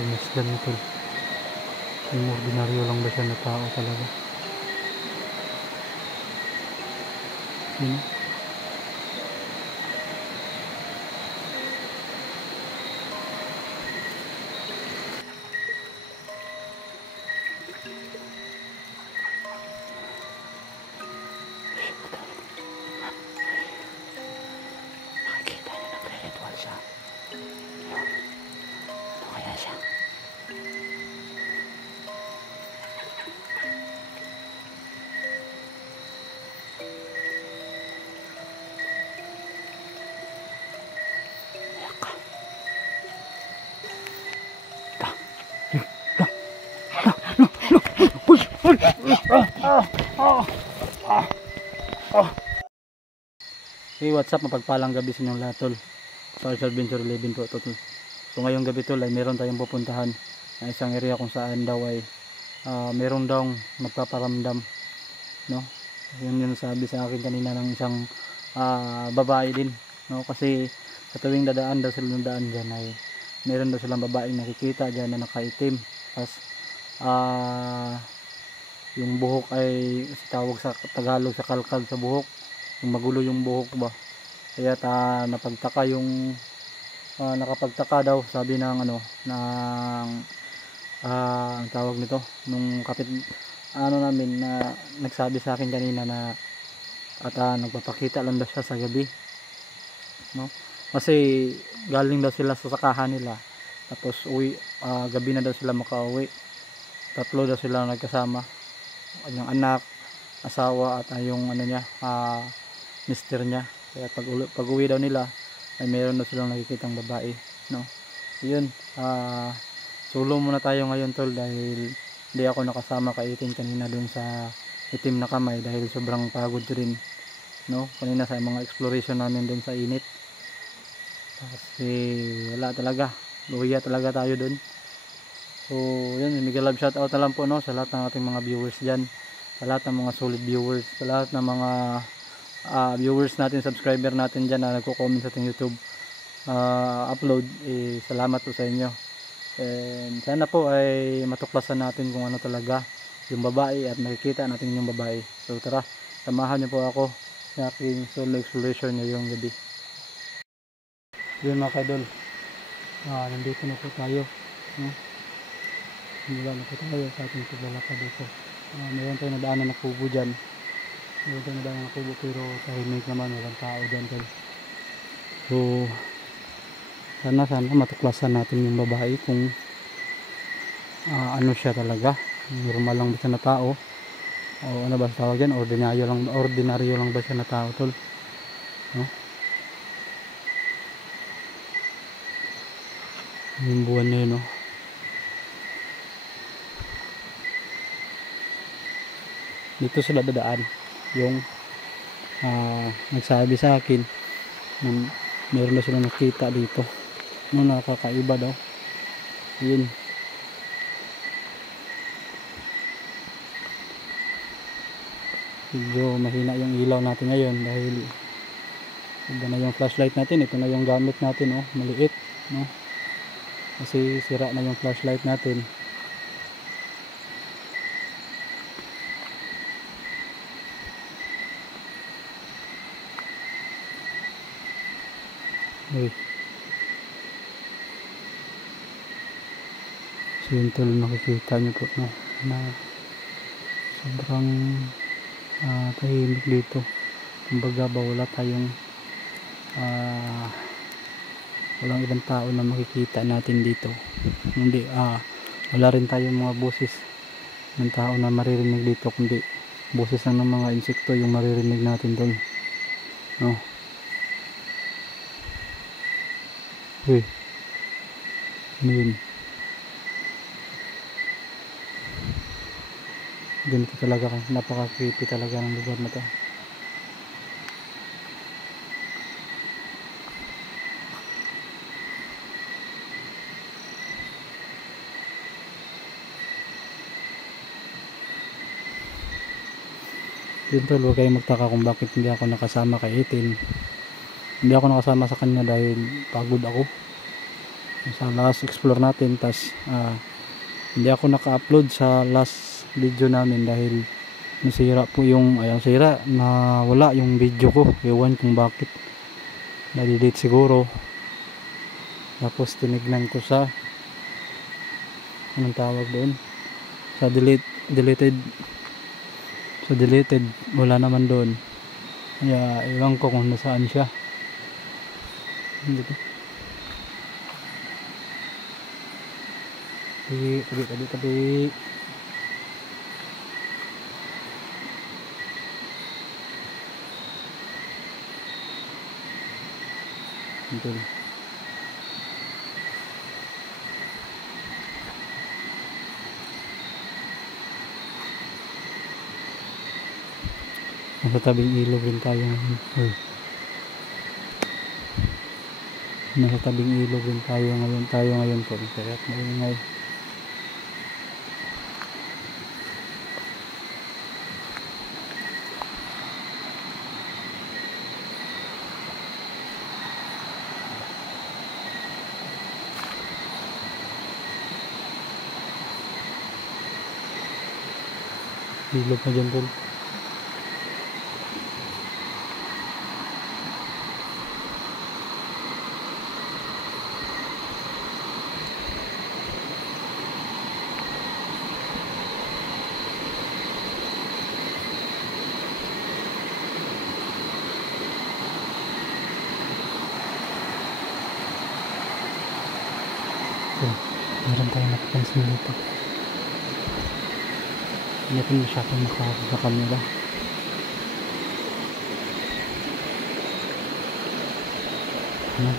Pamisdan nito. Yung ordinaryo lang ba siya na tao talaga? Yun. Nakikita niyo nagre-ritual siya. Ano kaya siya? Hey, what's up? Mapagpalang gabi sa inyong lahat, tol. Social Adventure 11 po, tol. So ngayong gabi, tol, ay meron tayong pupuntahan na isang area kung saan daw ay meron daw magpaparamdam, no? Yun sabi sa akin kanina ng isang babae din, no? Kasi sa tuwing dadaan daw sila ng daan dyan ay meron daw silang babaeng nakikita dyan na nakaitim. Tapos yung buhok ay tawag sa Tagalog sa kalkal sa buhok, yung magulo yung buhok ba. Kaya napagtaka yung nakapagtaka daw, sabi ng ang tawag nito nung namin na nagsabi sa akin kanina na at nagpapakita lang daw siya sa gabi, no? Kasi galing daw sila sa sakahan nila, tapos gabi na daw sila makauwi. Tatlo daw sila nagkasama, yung anak, asawa at yung mister niya. Kaya pag uwi daw nila ay meron daw silang nakikitang babae, no? Yun, solo muna tayo ngayon, tol, dahil hindi ako nakasama kay Itin kanina dun sa itim na kamay dahil sobrang pagod rin, no? Kanina sa mga exploration namin dun sa init, kasi wala talaga, luya talaga tayo dun. So yun, mega love shout out na lang po, no, sa lahat ng ating mga viewers dyan, sa lahat ng mga solid viewers, sa lahat ng mga viewers natin, subscriber natin dyan na nagko-comment sa ating YouTube upload. Salamat po sa inyo, and sana po ay matuklasan natin kung ano talaga yung babae at makikita natin yung babae. So tara, samahan niyo po ako sa aking solo exploration ngayong gabi. Yun mga kaidol, nandito na po tayo, no? Mula na po tayo sa ating paglalakad dito. Mayroon tayo nadaanan na kubo dyan. Mayroon tayo nadaanan na kubo, pero tahimik naman, walang tao dyan, tol. So sana matuklasan natin yung babae kung ano siya talaga, normal lang ba siya na tao o ano ba tawag yan, ordinaryo lang ba siya na tao, tol, no? Yung buwan na yun, no? Dito sila dadaan yung nagsabi sa akin na meron na silang nakita dito, no, nakakaiba daw. Yun, medyo mahina yung ilaw natin ngayon dahil iba na yung flashlight natin. Ito na yung gamit natin, oh, maliit, no, kasi sira na yung flashlight natin. So yun, tol, makikita nyo po, no, na sobrang tahimik dito. Kumbaga ba wala tayong walang ibang tao na makikita natin dito. Hindi, wala rin tayong mga boses ng tao na maririnig dito, kundi boses lang ng mga insekto yung maririnig natin doon, no? Uy, ano yun? Ganito talaga, napaka creepy talaga ng lugar na to. Yun, tol, huwag kayong magtaka kung bakit hindi ako nakasama kay Itin. Hindi ako nakasama sa kanya dahil pagod ako. sa last explore natin. Tas hindi ako naka-upload sa last video namin dahil nasira po yung sira na wala yung video ko, ewan kung bakit, na-delete siguro. Tapos tinignan ko sa anong tawag doon, sa deleted, wala naman doon. Kaya ewan ko kung nasaan siya. Dito. Tabi. Betul. Nasa tabing ilog rin tayo ngayon. Nasa tabing ilog rin tayo ngayon po. Kaya maingay. Ilog na dyan tol. Meron tayong napapansin dito. Hindi natin masyadong makakita sa kanila. Ano?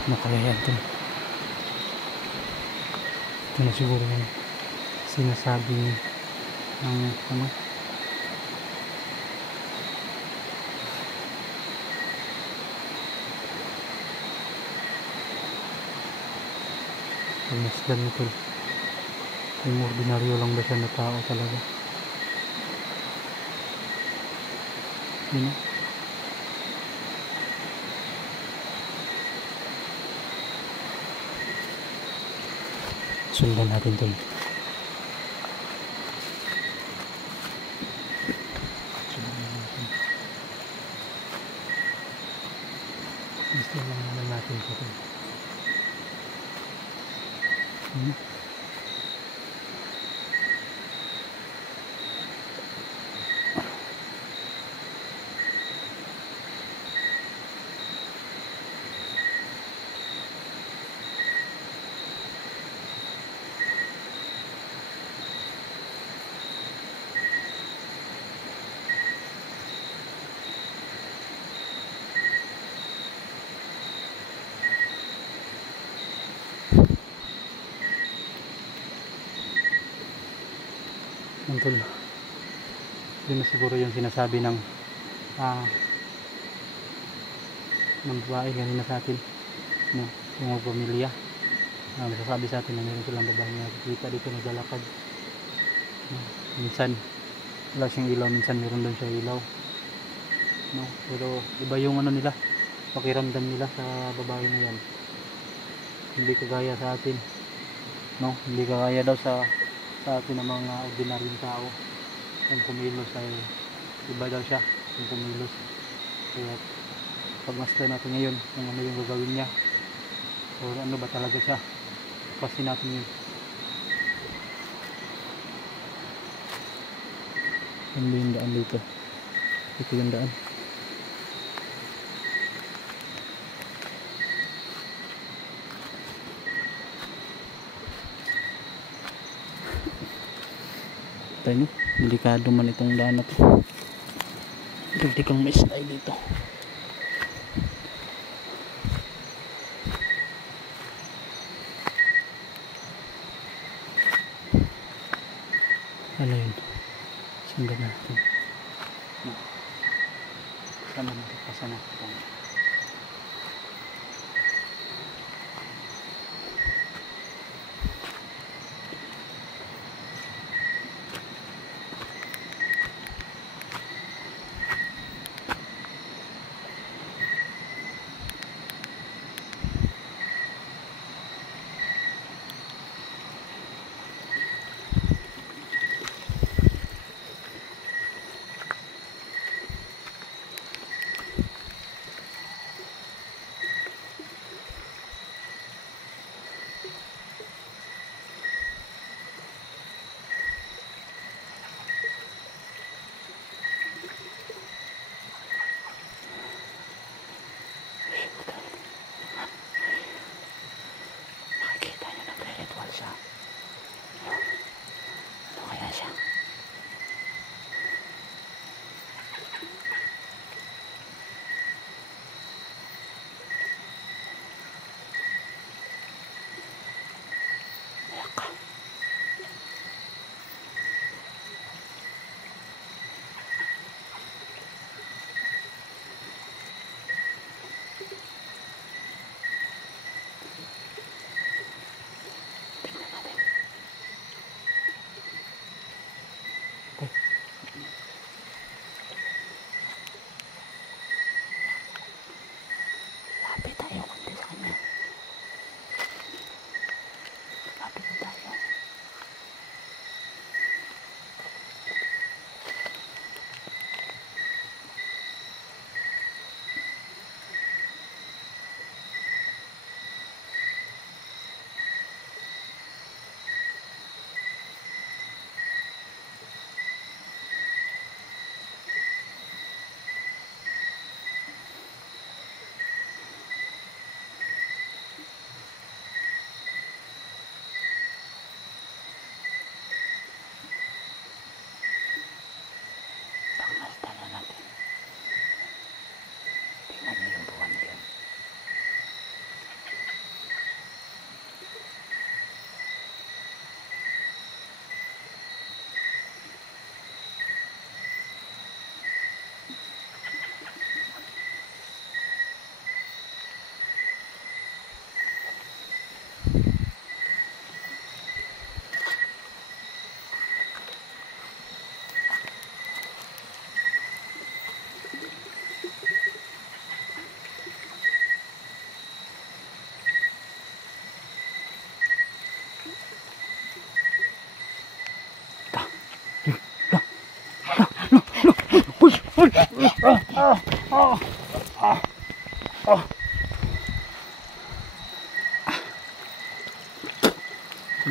Ano kaya yan ito? Ito na siguro yung sinasabi ng ano, pagmasdan nito. Yung ordinaryo lang ba siya na tao talaga? Yun o. Sundan natin ito. Gusto lang naman natin ito. Tol, yun na siguro yung sinasabi ng babae kanina sa atin, no? Yung mga pamilya, masasabi sa atin na meron silang babae na nakikita dito naglalakad, no? Minsan wala siyang ilaw, minsan meron doon siya ilaw, no? Pero iba yung ano nila, pakiramdam nila sa babae na yan. Hindi kagaya sa atin, no? Hindi kagaya daw sa atin ng mga ordinaryong tao. Yung kumilos ay iba daw siya, yung kumilos. Kaya pagmasdan natin ngayon kung ano yung gagawin niya o ano ba talaga siya, pasin natin yun. Ano yung daan dito? Ito yung daan. Tayo, delikado man itong daan na to. Hindi kang may slide dito. Ano yun? Sundan natin. Sana magkakasana ito.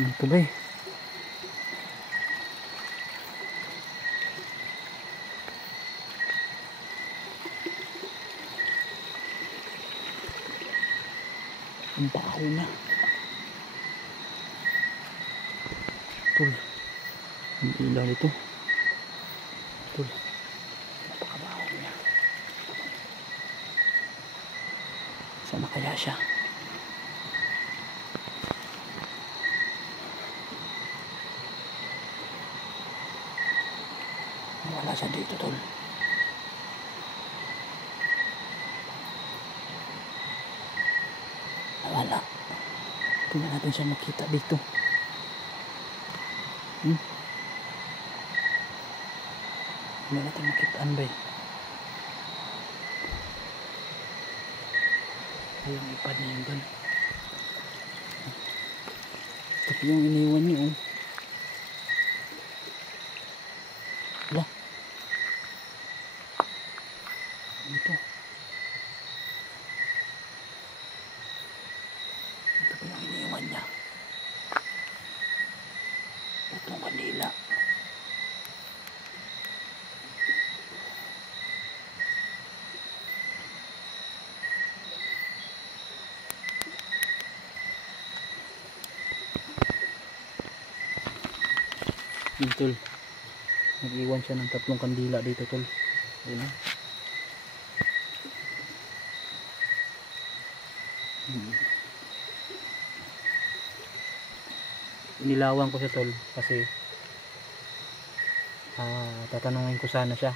Ito ba eh. Ang baho na. Tol. Ang ilaw nito. Tol. Napakabaho niya. Saan na kaya siya? Wala siya dito, tol. Nawala. Tingnan natin siya makita dito. Hindi natin makitaan ba eh. Ay, yung ipad niya yun doon. Ito yung iniwan niyo oh. Wala. Ito. Ito po yung iniwan niya. Itong kanila. Yun, tol. Nag-iwan siya ng 3 kandila dito, tol. Ayun. Inilawan ko siya, tol, kasi tatanungin ko sana siya.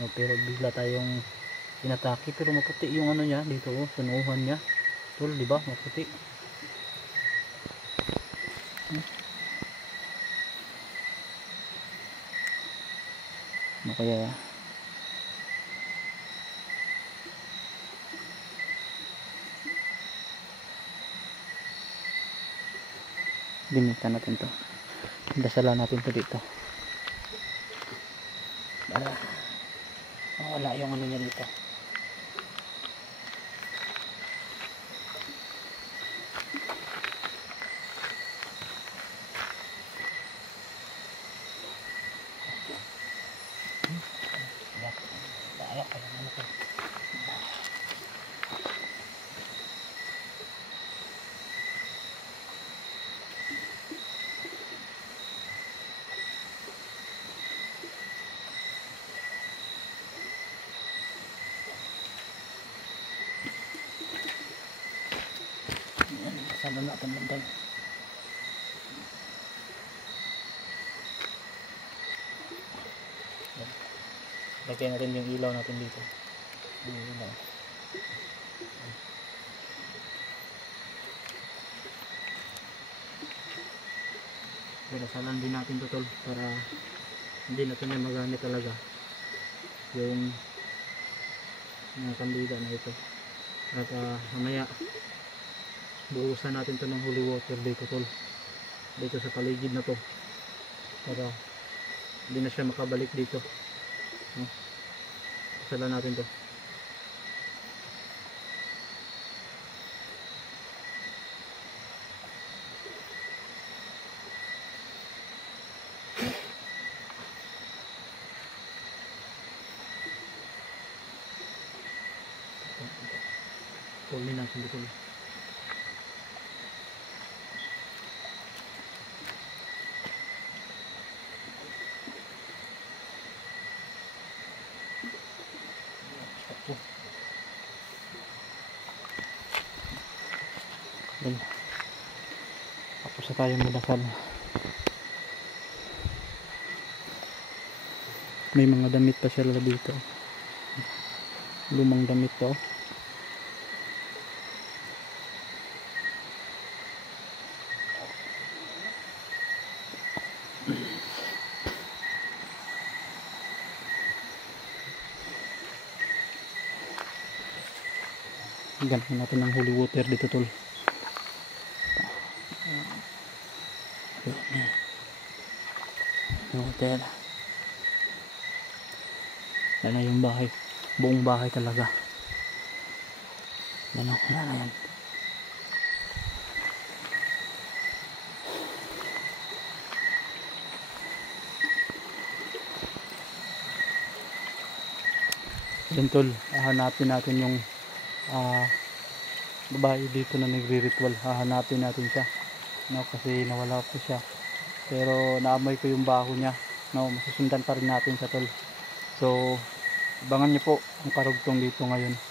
No, pero bigla tayong inatake, pero maputi yung ano niya dito, oh, sunuhan niya. Tol, di ba? Maputi. Ano kaya? Gimitan natin to. Dasalan natin to dito. Para wala yung ano niya dito. Sama natin lang. Lagyan natin yung ilaw natin dito. Yung ilaw. Dasalan din natin to, tol, para hindi natin na magamit talaga yung mga kandida na ito. At mamaya buhusan natin to ng holy water dito, tol, dito sa paligid na to, para hindi na siya makabalik dito. Dasalan natin to. Tuloy natin dito. Tapos na tayo magdasal. May mga damit pa sila dito. Lumang damit to. Ganyan natin ng holy water dito, tol. Water. Yan na yung bahay. Buong bahay talaga. Yan o, wala na yan. Yun tol, hahanapin natin yung ah, babae dito na nagre-ritual. Hahanapin natin siya, no, kasi nawala po siya. Pero naamoy ko yung baho niya, no, masusundan pa rin natin siya tol. So abangan niyo po ang karugtong dito ngayon.